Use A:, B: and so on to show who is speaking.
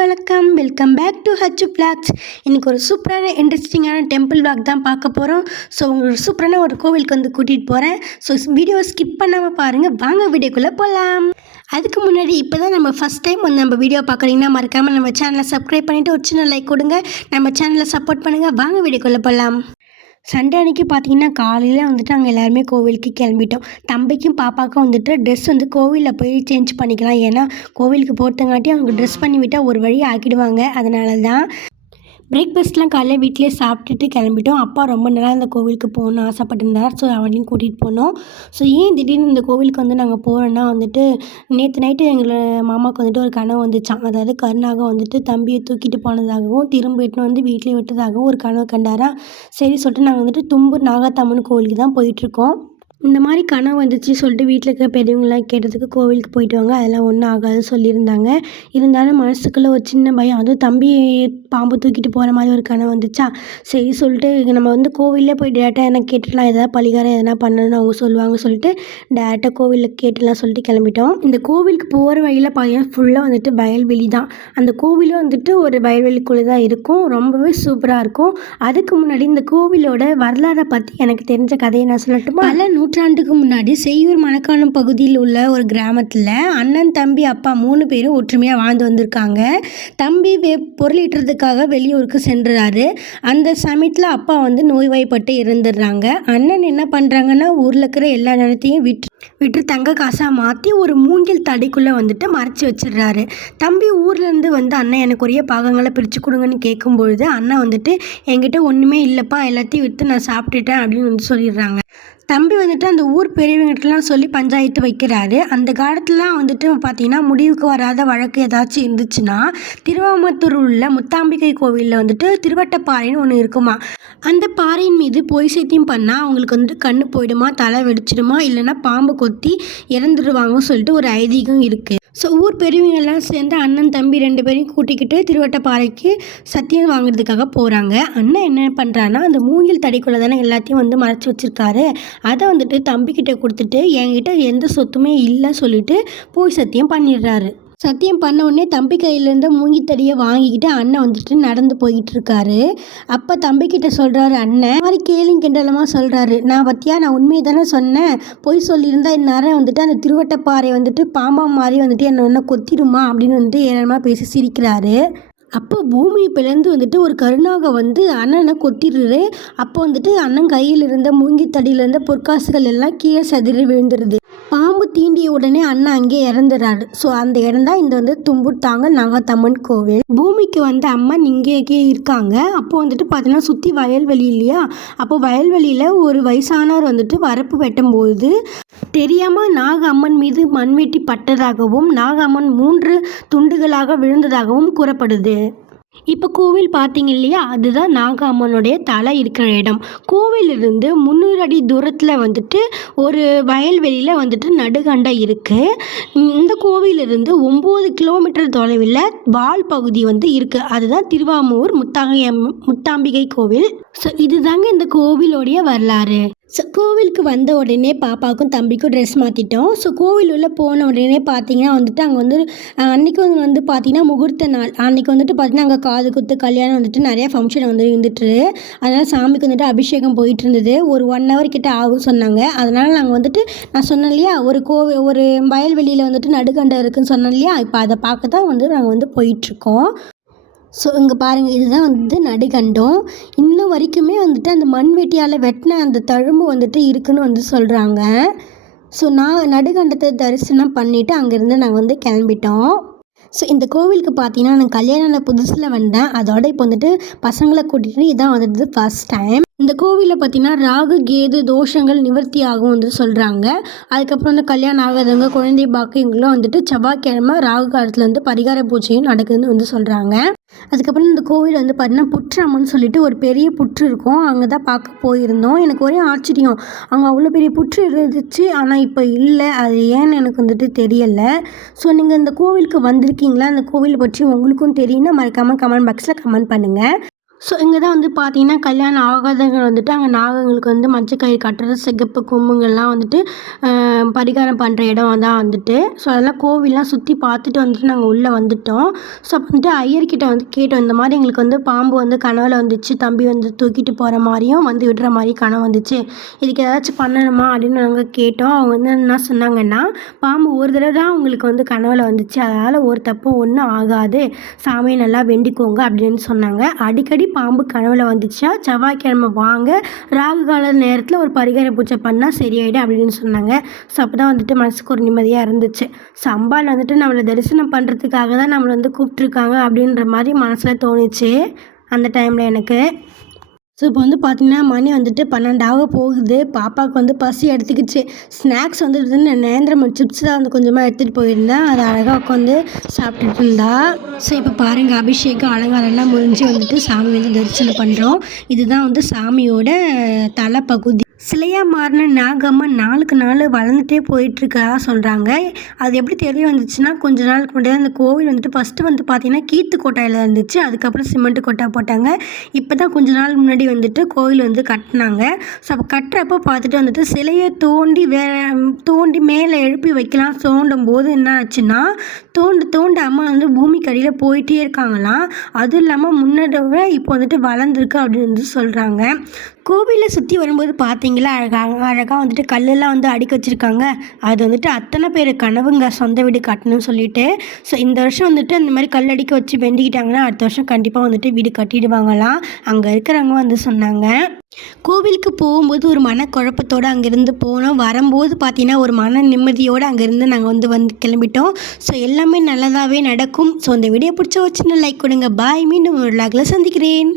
A: வணக்கம். Welcome back to ஹச்சு blocks இன்றைக்கி ஒரு சூப்பரான இன்ட்ரெஸ்டிங்கான டெம்பிள் பிளாக் தான் பார்க்க போகிறோம் ஸோ உங்களுக்கு சூப்பரான ஒரு கோவிலுக்கு வந்து கூட்டிகிட்டு போகிறேன் ஸோ வீடியோ ஸ்கிப் பண்ணாமல் பாருங்கள் வாங்க வீடியோக்குள்ளே போகலாம் அதுக்கு முன்னாடி இப்போ தான் நம்ம ஃபஸ்ட் டைம் வந்து நம்ம வீடியோ பார்க்குறீங்கன்னா மறக்காமல் நம்ம சேனலை சப்ஸ்கிரைப் பண்ணிவிட்டு ஒரு சின்ன லைக் கொடுங்க. நம்ம சேனலை சப்போர்ட் பண்ணுங்கள் வாங்க வீடியோக்குள்ளே போகலாம் சண்டே அன்னைக்கு பார்த்தீங்கன்னா காலையில் வந்துட்டு நாங்கள் எல்லாருமே கோவிலுக்கு கிளம்பிட்டோம். தம்பிக்கும் பாப்பாவுக்கும் வந்துட்டு ட்ரெஸ் வந்து கோவிலில் போய் சேஞ்ச் பண்ணிக்கலாம். ஏன்னா கோவிலுக்கு போகிறதுங்காட்டி அவங்க ட்ரெஸ் பண்ணி விட்டால் ஒரு வழி ஆக்கிடுவாங்க. அதனால தான் பிரேக்ஃபாஸ்ட்லாம் காலைல வீட்டிலே சாப்பிட்டுட்டு கிளம்பிட்டோம். அப்பா ரொம்ப நேரம் இந்த கோவிலுக்கு போகணும்னு ஆசைப்பட்டிருந்தார். ஸோ அவனையும் கூட்டிகிட்டு போனோம். ஸோ ஏன் திடீர்னு இந்த கோவிலுக்கு வந்து நாங்கள் போகிறோன்னா வந்துட்டு நேற்று நைட்டு எங்களை மாமாவுக்கு வந்துட்டு ஒரு கனவு வந்துச்சான் அதாவது கருணாக வந்துட்டு தம்பியை தூக்கிட்டு போனதாகவும் திரும்ப இட்டுன்னு வந்து வீட்டிலே விட்டதாகவும் ஒரு கனவு கண்டாரா? சரி சொல்லிட்டு நாங்கள் வந்துட்டு தும்பூர் நாகாத்தம்மன் கோவிலுக்கு தான் போயிட்டுருக்கோம் இந்த மாதிரி கனவு வந்துச்சு சொல்லிட்டு வீட்டில் இருக்கிற பெரியவங்களாம் கேட்டதுக்கு கோவிலுக்கு போயிட்டு வாங்க அதெல்லாம் ஒன்றும் ஆகாது சொல்லியிருந்தாங்க. இருந்தாலும் மனசுக்குள்ளே ஒரு சின்ன பயம். அதுவும் தம்பி பாம்பு தூக்கிட்டு போகிற மாதிரி ஒரு கனவு வந்துச்சா? சரி சொல்லிட்டு நம்ம வந்து கோவிலே போய் டேரெக்டாக எதனா கேட்டுடலாம் எதாவது பலிகாரம் எதனா பண்ணணும்னு அவங்க சொல்லுவாங்க சொல்லிட்டு டேரெக்டாக கோவிலில் கேட்டுலாம் சொல்லிட்டு கிளம்பிட்டோம். இந்த கோவிலுக்கு போகிற வழியில் பார்த்தீங்கன்னா ஃபுல்லாக வந்துட்டு வயல்வெளி தான். அந்த கோவிலும் வந்துட்டு ஒரு வயல்வெளிக்குள்ளே தான் இருக்கும். ரொம்பவே சூப்பராக இருக்கும். அதுக்கு முன்னாடி இந்த கோவிலோட வரலாறை பற்றி எனக்கு தெரிஞ்ச கதையை நான் சொல்லட்டுமா? பல நூற்றாண்டுக்கு முன்னாடி செய்யூர் மணக்கானம் பகுதியில் உள்ள ஒரு கிராமத்தில் அண்ணன் தம்பி அப்பா மூணு பேரும் ஒற்றுமையாக வாழ்ந்து வந்திருக்காங்க. தம்பி வே பொருளீட்டுறதுக்காக வெளியூருக்கு சென்றுறாரு அந்த சமயத்தில் அப்பா வந்து நோய்வாய்ப்பட்டு இருந்துடுறாங்க அண்ணன் என்ன பண்ணுறாங்கன்னா ஊரில் இருக்கிற எல்லா நிலத்தையும் விட்டு விட்டு தங்க காசாக மாற்றி ஒரு மூங்கில் தடிக்குள்ளே வந்துட்டு மறைச்சி வச்சிடுறாரு. தம்பி ஊர்லேருந்து வந்து அண்ணன் எனக்கு ஒரே பாகங்களை பிரித்து கொடுங்கன்னு கேட்கும்பொழுது அண்ணன் வந்துட்டு என்கிட்ட ஒன்றுமே இல்லைப்பா எல்லாத்தையும் விற்று நான் சாப்பிட்டுட்டேன் அப்படின்னு வந்து சொல்லிடுறாங்க. தம்பி வந்துட்டு அந்த ஊர் பெரியவங்ககிட்டலாம் சொல்லி பஞ்சாயத்து வைக்கிறாரு. அந்த காலத்துலலாம் வந்துட்டு பார்த்தீங்கன்னா முடிவுக்கு வராத வழக்கு ஏதாச்சும் இருந்துச்சுன்னா திருவாமத்தூர் உள்ள முத்தாம்பிகை கோவிலில் வந்துட்டு திருவட்டப்பாறைன்னு ஒன்று இருக்குமா? அந்த பாறையின் மீது பொய் சத்தியம் பண்ணால் அவங்களுக்கு வந்துட்டு கண்ணு போயிடுமா தலை வெடிச்சிடுமா இல்லைன்னா பாம்பு கொத்தி இறந்துடுவாங்கன்னு சொல்லிட்டு ஒரு ஐதீகம் இருக்குது ஸோ ஊர் பெரியவங்கெல்லாம் சேர்ந்து அண்ணன் தம்பி ரெண்டு பேரையும் கூட்டிக்கிட்டு திருவட்டப்பாறைக்கு சத்தியம் வாங்குறதுக்காக போகிறாங்க அண்ணன் என்ன பண்ணுறான்னா அந்த மூங்கில் தடிக்குள்ளே தானே எல்லாத்தையும் வந்து மறைச்சி வச்சுருக்காரு. அதை வந்துட்டு தம்பிக்கிட்ட கொடுத்துட்டு என்கிட்ட எந்த சொத்துமே இல்லை சொல்லிட்டு போய் சத்தியம் பண்ணிடுறாரு. சத்தியம் பண்ண உடனே தம்பி கையிலேருந்து மூங்கித்தடியை வாங்கிக்கிட்டு அண்ணன் வந்துட்டு நடந்து போயிட்டு இருக்காரு. அப்போ தம்பிக்கிட்ட சொல்கிறாரு அண்ணன் மாதிரி கேலிங் கிண்டலமாக சொல்கிறாரு நான் பத்தியா? நான் உண்மையை தானே சொன்னேன். பொய் சொல்லியிருந்தா இந்நேரம் வந்துட்டு அந்த திருவட்டப்பாறை வந்துட்டு பாம்பா மாதிரி வந்துட்டு என்னை என்ன கொத்திடுமா? அப்படின்னு வந்துட்டு ஏளனமாக பேசி சிரிக்கிறாரு. அப்போ பூமி பிளந்து வந்துட்டு ஒரு கருணாக வந்து அண்ணனை கொத்திடுறாரு அப்போ வந்துட்டு அண்ணன் கையில் இருந்த மூங்கி தடியில் இருந்த பொற்காசுகள் எல்லாம் கீழே சதுர விழுந்துருது. பாம்பு தீண்டிய உடனே அண்ணன் அங்கே இறந்துறாரு. ஸோ அந்த இடம் தான் இந்த வந்து தும்புட்டாங்க நாகத்தம்மன் கோவில். பூமிக்கு வந்து அம்மன் இங்கேயே இருக்காங்க. அப்போ வந்துட்டு பார்த்தீங்கன்னா சுற்றி வயல்வெளி இல்லையா? அப்போ வயல்வெளியில் ஒரு வயசானவர் வந்துட்டு வரப்பு வெட்டும்போது தெரியாமல் நாக அம்மன் மீது மண்வெட்டி பட்டதாகவும் நாக அம்மன் மூன்று துண்டுகளாக விழுந்ததாகவும் கூறப்படுது. இப்போ கோவில் பார்த்தீங்க இல்லையா? அதுதான் நாக அம்மனுடைய தலை இருக்கிற இடம். கோவிலிருந்து முந்நூறு அடி தூரத்தில் வந்துட்டு ஒரு வயல்வெளியில் வந்துட்டு நடுகண்டை இருக்குது இந்த கோவிலிருந்து ஒம்பது கிலோமீட்டர் தொலைவில் வால் பகுதி வந்து இருக்குது அதுதான் திருவாமூர் முத்தாங்க முத்தாம்பிகை கோவில். ஸோ இதுதாங்க இந்த கோவிலோடைய வரலாறு. ஸோ கோவிலுக்கு வந்த உடனே பாப்பாவுக்கும் தம்பிக்கும் ட்ரெஸ் மாற்றிட்டோம் ஸோ கோவில் உள்ளே போன உடனே பார்த்தீங்கன்னா வந்துட்டு அங்கே வந்து அன்றைக்கி வந்து வந்து பார்த்திங்கன்னா முகூர்த்த நாள். அன்றைக்கி வந்துட்டு பார்த்திங்கன்னா அங்கே காது குத்து கல்யாணம் வந்துட்டு நிறையா ஃபங்க்ஷன் வந்து இருந்துட்டு அதனால் சாமிக்கு வந்துட்டு அபிஷேகம் போயிட்டு இருந்தது. ஒரு ஒன் ஹவர் கிட்ட ஆகும் சொன்னாங்க. அதனால் நாங்கள் வந்துட்டு நான் சொன்னேன் இல்லையா ஒரு கோவி ஒரு வயல்வெளியில் வந்துட்டு நடுக்கண்டை இருக்குதுன்னு சொன்னேன் இல்லையா இப்போ அதை பார்க்க தான் வந்து நாங்கள் வந்து போயிட்டுருக்கோம் ஸோ இங்கே பாருங்கள் இதுதான் வந்து நடுகண்டம். இன்னும் வரைக்குமே வந்துட்டு அந்த மண்வெட்டியால் வெட்டின அந்த தழும்பு வந்துட்டு இருக்குன்னு வந்து சொல்கிறாங்க ஸோ நான் நடுகண்டத்தை தரிசனம் பண்ணிவிட்டு அங்கேருந்து நாங்கள் வந்து கிளம்பிட்டோம். ஸோ இந்த கோவிலுக்கு பார்த்தீங்கன்னா நான் கல்யாணம் புதுசில் வந்தேன். அதோட இப்போ வந்துட்டு பசங்களை கூட்டிகிட்டு இதான் வந்துட்டு ஃபஸ்ட் டைம் இந்த கோவிலில் பார்த்தீங்கன்னா ராகு கேது தோஷங்கள் நிவர்த்தி ஆகும் வந்து சொல்கிறாங்க அதுக்கப்புறம் வந்து கல்யாணம் ஆகாதவங்க குழந்தை பாக்கு பாக்கியங்களும் வந்துட்டு செவ்வாய்க்கிழமை ராகு காலத்தில் வந்து பரிகார பூஜையும் நடக்குதுன்னு வந்து சொல்கிறாங்க அதுக்கப்புறம் இந்த கோவில் வந்து பார்த்தீங்கன்னா புற்றம்மன் சொல்லிட்டு ஒரு பெரிய புற்று இருக்கும். அங்கே தான் பார்க்க போயிருந்தோம். எனக்கு ஒரே ஆச்சரியம். அங்கே அவ்வளோ பெரிய புற்று இருந்துச்சு. ஆனால் இப்போ இல்லை. அது ஏன்னு எனக்கு வந்துட்டு தெரியலை. ஸோ நீங்கள் இந்த கோவிலுக்கு வந்திருக்கீங்களா? அந்த கோவிலை பற்றி உங்களுக்கும் தெரியும்னா மறக்காமல் கமெண்ட் பாக்ஸில் கமெண்ட் பண்ணுங்கள் ஸோ இங்கே தான் வந்து பார்த்தீங்கன்னா கல்யாணம் ஆகாதவங்க வந்துட்டு அங்கே நாகங்களுக்கு வந்து மஞ்சள் கயிறு கட்டுறது சிகப்பு கொம்புங்கள்லாம் வந்துட்டு பரிகாரம் பண்ணுற இடம் தான் வந்துட்டு. ஸோ அதெல்லாம் கோவில்லாம் சுற்றி பார்த்துட்டு வந்துட்டு நாங்கள் உள்ளே வந்துட்டோம். ஸோ அப்போ வந்துட்டு ஐயர்கிட்ட வந்து கேட்டோம் இந்த மாதிரி எங்களுக்கு வந்து பாம்பு வந்து கனவில் வந்துச்சு தம்பி வந்து தூக்கிட்டு போகிற மாதிரியும் வந்து விடுற மாதிரி கனவு வந்துச்சு. இதுக்கு ஏதாச்சும் பண்ணணுமா? அப்படின்னு நாங்கள் கேட்டோம். அவங்க வந்து என்ன சொன்னாங்கன்னா பாம்பு ஒரு தடவை தான் உங்களுக்கு வந்து கனவில் வந்துச்சு. அதனால் ஒரு தப்பும் ஒன்றும் ஆகாது. சாமியை நல்லா வெண்டிக்கோங்க அப்படின்னு சொன்னாங்க. அடிக்கடி பாம்பு கனவில் வந்துச்சா? செவ்வாய்க்கிழமை வாங்க ராகு கால நேரத்தில் ஒரு பரிகார பூஜை பண்ணால் சரியாயிடும் அப்படின்னு சொன்னாங்க. ஸோ அப்போ தான் வந்துட்டு மனசுக்கு ஒரு நிம்மதியாக இருந்துச்சு. ஸோ அம்பாள் வந்துட்டு நம்மளை தரிசனம் பண்ணுறதுக்காக தான் நம்மளை வந்து கூப்பிட்ருக்காங்க அப்படின்ற மாதிரி மனசில் தோணுச்சு அந்த டைமில் எனக்கு. ஸோ இப்போ வந்து பார்த்தீங்கன்னா மணி வந்துட்டு பன்னெண்டாக போகுது. பாப்பாவுக்கு வந்து பசி எடுத்துக்கிச்சு. ஸ்நாக்ஸ் வந்துட்டு நான் நேந்திரம் சிப்ஸ் தான் வந்து கொஞ்சமாக எடுத்துகிட்டு போயிருந்தேன் அதை அழகாக உட்காந்து சாப்பிட்டுட்டு இருந்தா. ஸோ இப்போ பாருங்கள் அபிஷேகம் அலங்காரம்லாம் முடிஞ்சு வந்துட்டு சாமி வந்து தரிசனம் பண்ணுறோம் இதுதான் வந்து சாமியோட தலைப்பகுதி. சிலையாக மாறின நாகம்மா நாளுக்கு நாள் வளர்ந்துட்டே போயிட்டுருக்கா சொல்கிறாங்க அது எப்படி தெரிய வந்துச்சுன்னா கொஞ்ச நாளுக்கு முன்னாடி அந்த கோவில் வந்துட்டு ஃபஸ்ட்டு வந்து பார்த்தீங்கன்னா கீத்து கோட்டையில் இருந்துச்சு. அதுக்கப்புறம் சிமெண்ட் கொட்டா போட்டாங்க. இப்போ தான் கொஞ்ச நாள் முன்னாடி வந்துட்டு கோவில் வந்து கட்டினாங்க. ஸோ அப்போ கட்டுறப்போ பார்த்துட்டு வந்துட்டு சிலையை தோண்டி வே தோண்டி மேலே எழுப்பி வைக்கலாம் தோண்டும் போது என்ன ஆச்சுன்னா தோண்டு தோண்ட அம்மா வந்து பூமிக்கு அடியில் போயிட்டே இருக்காங்களாம். அதுவும் இல்லாமல் முன்னாடி இப்போ வந்துட்டு வளர்ந்துருக்கு அப்படின்னு வந்து சொல்கிறாங்க கோவிலை சுற்றி வரும்போது பார்த்தீங்களா அழகாக அழகாக வந்துட்டு கல்லெல்லாம் வந்து அடுக்கி வச்சுருக்காங்க. அது வந்துட்டு அத்தனை பேர் கனவுங்க சொந்த வீடு கட்டணும்னு சொல்லிட்டு. ஸோ இந்த வருஷம் வந்துட்டு அந்த மாதிரி கல் அடிக்க வச்சு வெண்டிக்கிட்டாங்கன்னா அடுத்த வருஷம் கண்டிப்பாக வந்துட்டு வீடு கட்டிடுவாங்களாம். அங்கே இருக்கிறவங்க வந்து சொன்னாங்க. கோவிலுக்கு போகும்போது ஒரு மனக்குழப்பத்தோடு அங்கேருந்து போனோம். வரும்போது பார்த்தீங்கன்னா ஒரு மன நிம்மதியோடு அங்கேருந்து நாங்கள் வந்து வந்து கிளம்பிட்டோம். ஸோ எல்லாமே நல்லதாகவே நடக்கும். ஸோ இந்த வீடியோ பிடிச்ச வச்சுன்னு லைக் கொடுங்க. பாய் மீண்டும் ஒரு லாகில் சந்திக்கிறேன்.